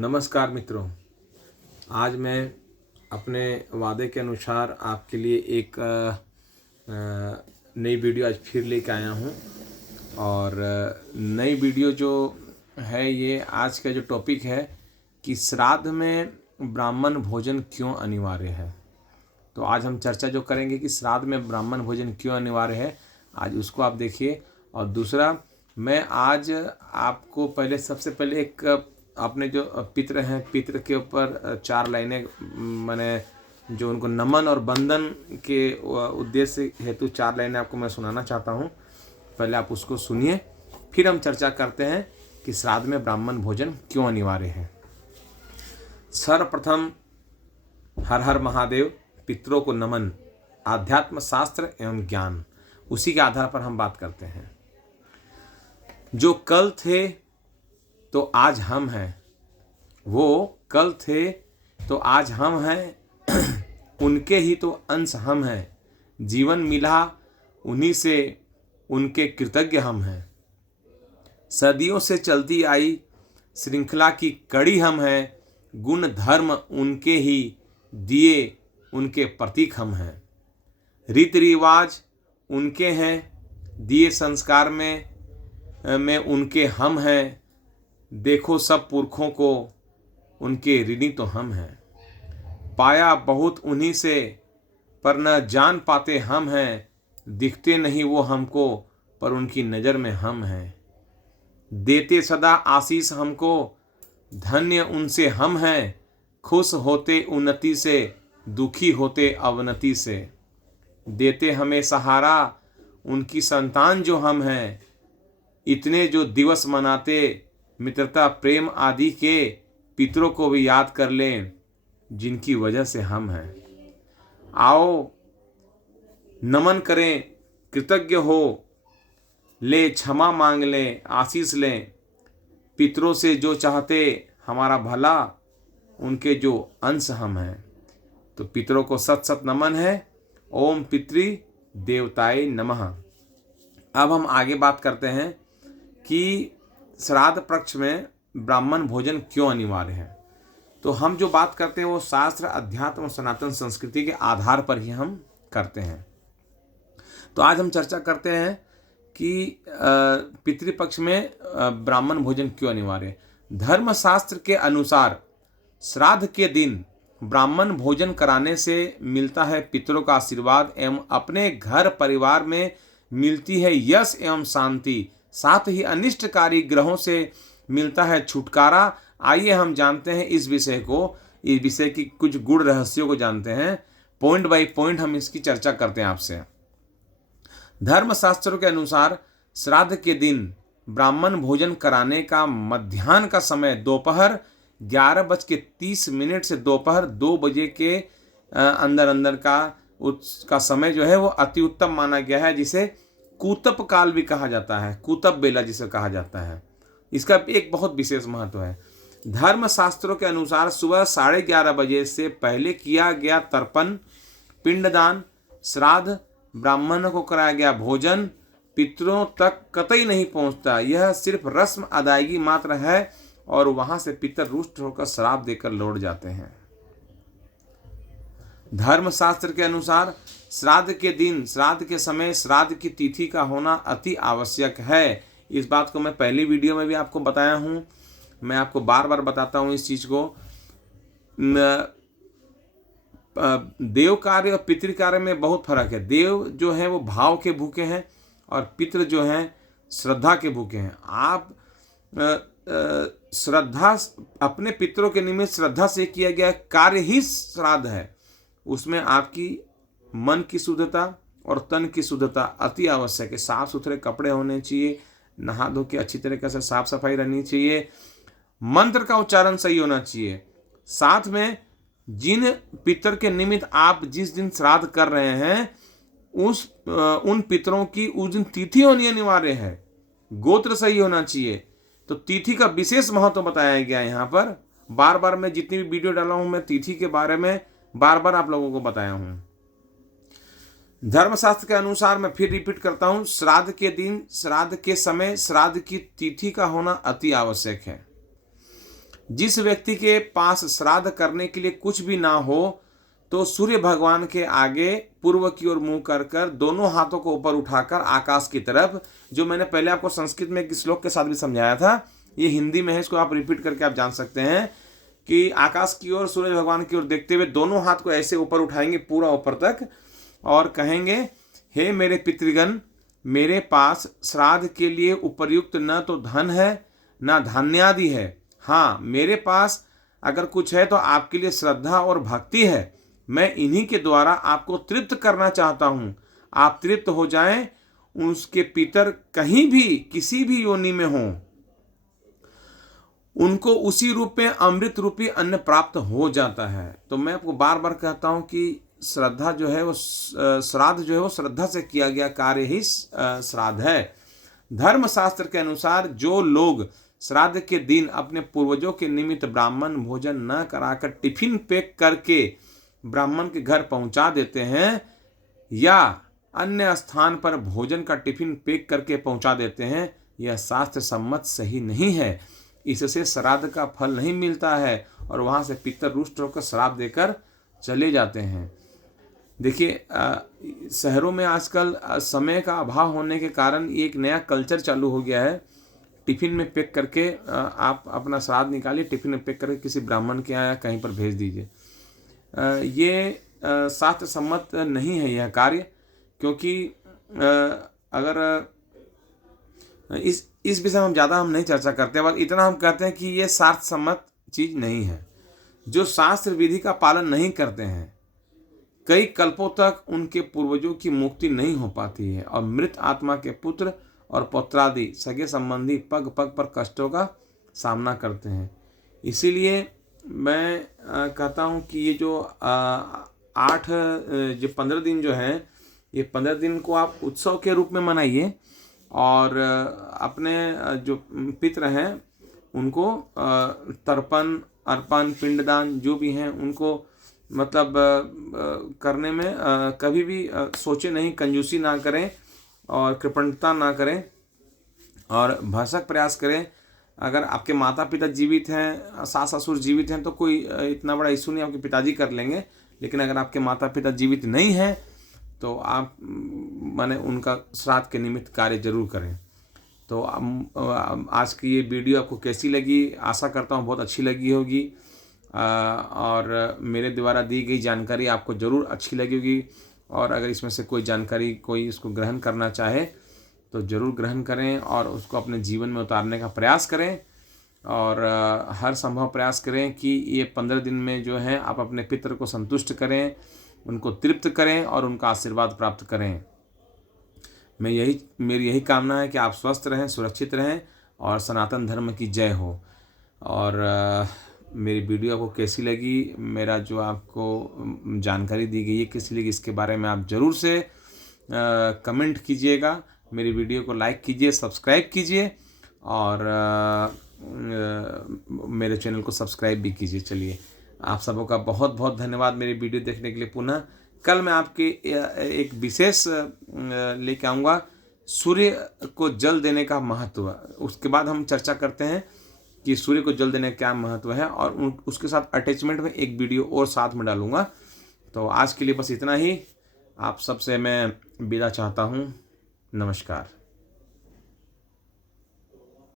नमस्कार मित्रों, आज मैं अपने वादे के अनुसार आपके लिए एक नई वीडियो आज फिर लेकर आया हूँ। और नई वीडियो जो है ये आज का जो टॉपिक है कि श्राद्ध में ब्राह्मण भोजन क्यों अनिवार्य है। तो आज हम चर्चा जो करेंगे कि श्राद्ध में ब्राह्मण भोजन क्यों अनिवार्य है, आज उसको आप देखिए। और दूसरा, मैं आज आपको सबसे पहले एक अपने जो पितृ हैं, पितृ के ऊपर 4 लाइनें मैंने जो उनको नमन और बंदन के उद्देश्य हेतु 4 लाइनें आपको मैं सुनाना चाहता हूँ। पहले आप उसको सुनिए, फिर हम चर्चा करते हैं कि श्राद्ध में ब्राह्मण भोजन क्यों अनिवार्य है। सर्वप्रथम हर हर महादेव, पितरों को नमन, आध्यात्म शास्त्र एवं ज्ञान, उसी के आधार पर हम बात करते हैं। जो कल थे तो आज हम हैं, वो कल थे तो आज हम हैं, उनके ही तो अंश हम हैं। जीवन मिला उन्हीं से, उनके कृतज्ञ हम हैं। सदियों से चलती आई श्रृंखला की कड़ी हम हैं। गुण धर्म उनके ही दिए, उनके प्रतीक हम हैं। रीति रिवाज उनके हैं, दिए संस्कार में उनके हम हैं। देखो सब पुरखों को, उनके ऋणी तो हम हैं। पाया बहुत उन्हीं से, पर न जान पाते हम हैं। दिखते नहीं वो हमको, पर उनकी नज़र में हम हैं। देते सदा आशीष हमको, धन्य उनसे हम हैं। खुश होते उन्नति से, दुखी होते अवनति से। देते हमें सहारा उनकी संतान जो हम हैं। इतने जो दिवस मनाते मित्रता प्रेम आदि के, पितरों को भी याद कर लें जिनकी वजह से हम हैं। आओ नमन करें, कृतज्ञ हो, ले क्षमा मांग लें, आशीष लें। पितरों से जो चाहते हमारा भला, उनके जो अंश हम हैं। तो पितरों को सत सत नमन है। ओम पितृ देवताय नमः। अब हम आगे बात करते हैं कि श्राद्ध पक्ष में ब्राह्मण भोजन क्यों अनिवार्य है। तो हम जो बात करते हैं वो शास्त्र, अध्यात्म और सनातन संस्कृति के आधार पर ही हम करते हैं। तो आज हम चर्चा करते हैं कि पितृपक्ष में ब्राह्मण भोजन क्यों अनिवार्य है। धर्मशास्त्र के अनुसार श्राद्ध के दिन ब्राह्मण भोजन कराने से मिलता है पितरों का आशीर्वाद एवं अपने घर परिवार में मिलती है यश एवं शांति। साथ ही अनिष्टकारी ग्रहों से मिलता है छुटकारा। आइए हम जानते हैं इस विषय की कुछ गूढ़ रहस्यों को जानते हैं। पॉइंट बाय पॉइंट हम इसकी चर्चा करते हैं आपसे। धर्मशास्त्रों के अनुसार श्राद्ध के दिन ब्राह्मण भोजन कराने का मध्याह्न का समय दोपहर 11:30 से दोपहर 2 बजे के अंदर का समय जो है वो अति उत्तम माना गया है, जिसे कूतप काल भी कहा जाता है, कूतप बेला जिसे कहा जाता है। इसका एक बहुत विशेष महत्व है। धर्मशास्त्रों के अनुसार सुबह 11:30 बजे से पहले किया गया तर्पण, पिंडदान, श्राद्ध, ब्राह्मणों को कराया गया भोजन पितरों तक कतई नहीं पहुंचता। यह सिर्फ रस्म अदायगी मात्र है और वहां से पितर रुष्ट होकर श्राप देकर लौट जाते हैं। धर्मशास्त्र के अनुसार श्राद्ध के दिन, श्राद्ध के समय श्राद्ध की तिथि का होना अति आवश्यक है। इस बात को मैं पहली वीडियो में भी आपको बताया हूँ, मैं आपको बार बार बताता हूँ इस चीज़ को। देव कार्य और पितृ कार्य में बहुत फर्क है। देव जो है वो भाव के भूखे हैं और पितृ जो हैं श्रद्धा के भूखे हैं। आप श्रद्धा, अपने पितरों के निमित्त श्रद्धा से किया गया कार्य ही श्राद्ध है। उसमें आपकी मन की शुद्धता और तन की शुद्धता अति आवश्यक है। साफ सुथरे कपड़े होने चाहिए, नहा धो के अच्छी तरीके से साफ सफाई रहनी चाहिए, मंत्र का उच्चारण सही होना चाहिए। साथ में जिन पितर के निमित्त आप जिस दिन श्राद्ध कर रहे हैं उन पितरों की उस दिन तिथि होनी अनिवार्य है। गोत्र सही होना चाहिए। तो तिथि का विशेष महत्व बताया गया यहाँ पर। बार बार मैं जितनी भी वीडियो डाला हूँ मैं तिथि के बारे में बार बार आप लोगों को बताया हूँ। धर्मशास्त्र के अनुसार मैं फिर रिपीट करता हूँ, श्राद्ध के दिन, श्राद्ध के समय, श्राद्ध की तिथि का होना अति आवश्यक है। जिस व्यक्ति के पास श्राद्ध करने के लिए कुछ भी ना हो, तो सूर्य भगवान के आगे पूर्व की ओर मुंह कर कर दोनों हाथों को ऊपर उठाकर आकाश की तरफ, जो मैंने पहले आपको संस्कृत में एक श्लोक के साथ भी समझाया था, ये हिंदी में है, इसको आप रिपीट करके आप जान सकते हैं कि आकाश की ओर, सूर्य भगवान की ओर देखते हुए दोनों हाथ को ऐसे ऊपर उठाएंगे पूरा ऊपर तक और कहेंगे, हे मेरे पितृगण, मेरे पास श्राद्ध के लिए उपयुक्त न तो धन है न धान्यादि है। हाँ, मेरे पास अगर कुछ है तो आपके लिए श्रद्धा और भक्ति है। मैं इन्हीं के द्वारा आपको तृप्त करना चाहता हूँ। आप तृप्त हो जाएं, उसके पितर कहीं भी किसी भी योनि में हों, उनको उसी रूप में अमृत रूपी अन्न प्राप्त हो जाता है। तो मैं आपको बार बार कहता हूँ कि श्रद्धा जो है वो, श्राद्ध जो है वो श्रद्धा से किया गया कार्य ही श्राद्ध है। धर्म शास्त्र के अनुसार जो लोग श्राद्ध के दिन अपने पूर्वजों के निमित्त ब्राह्मण भोजन न कराकर टिफिन पैक करके ब्राह्मण के घर पहुंचा देते हैं या अन्य स्थान पर भोजन का टिफिन पैक करके पहुंचा देते हैं, यह शास्त्र सम्मत सही नहीं है। इससे श्राद्ध का फल नहीं मिलता है और वहां से पितर रुष्ट होकर श्राप देकर चले जाते हैं। देखिए, शहरों में आजकल समय का अभाव होने के कारण एक नया कल्चर चालू हो गया है। टिफिन में पैक करके आप अपना श्राद्ध निकालिए, टिफिन में पैक करके किसी ब्राह्मण के यहाँ कहीं पर भेज दीजिए। ये शास्त्र सम्मत नहीं है यह कार्य, क्योंकि अगर इस विषय में हम नहीं चर्चा करते, बस इतना हम कहते हैं कि ये शास्त्र सम्मत चीज नहीं है। जो शास्त्र विधि का पालन नहीं करते हैं, कई कल्पों तक उनके पूर्वजों की मुक्ति नहीं हो पाती है और मृत आत्मा के पुत्र और पौत्रादि सगे संबंधी पग पग पर कष्टों का सामना करते हैं। इसीलिए मैं कहता हूँ कि ये जो 15 दिन जो हैं, ये 15 दिन को आप उत्सव के रूप में मनाइए और अपने जो पितृ हैं उनको तर्पण, अर्पण, पिंडदान जो भी हैं उनको मतलब करने में कभी भी सोचे नहीं, कंजूसी ना करें और कृपणता ना करें और भरसक प्रयास करें। अगर आपके माता पिता जीवित हैं, सास ससुर जीवित हैं, तो कोई इतना बड़ा इशू नहीं, आपके पिताजी कर लेंगे। लेकिन अगर आपके माता पिता जीवित नहीं हैं तो आप माने उनका श्राद्ध के निमित्त कार्य जरूर करें। तो आज की ये वीडियो आपको कैसी लगी? आशा करता हूँ बहुत अच्छी लगी होगी और मेरे द्वारा दी गई जानकारी आपको ज़रूर अच्छी लगी होगी। और अगर इसमें से कोई जानकारी कोई इसको ग्रहण करना चाहे तो ज़रूर ग्रहण करें और उसको अपने जीवन में उतारने का प्रयास करें और हर संभव प्रयास करें कि ये 15 दिन में जो है आप अपने पितृ को संतुष्ट करें, उनको तृप्त करें और उनका आशीर्वाद प्राप्त करें। मेरी यही कामना है कि आप स्वस्थ रहें, सुरक्षित रहें और सनातन धर्म की जय हो। और मेरी वीडियो आपको कैसी लगी, मेरा जो आपको जानकारी दी गई है कैसी लगी, इसके बारे में आप ज़रूर से कमेंट कीजिएगा। मेरी वीडियो को लाइक कीजिए, सब्सक्राइब कीजिए और मेरे चैनल को सब्सक्राइब भी कीजिए। चलिए, आप सबों का बहुत बहुत धन्यवाद मेरी वीडियो देखने के लिए। पुनः कल मैं आपके एक विशेष लेके आऊँगा, सूर्य को जल देने का महत्व। उसके बाद हम चर्चा करते हैं कि सूर्य को जल देने का क्या महत्व है और उसके साथ अटैचमेंट में एक वीडियो और साथ में डालूंगा। तो आज के लिए बस इतना ही। आप सबसे मैं विदा चाहता हूँ। नमस्कार।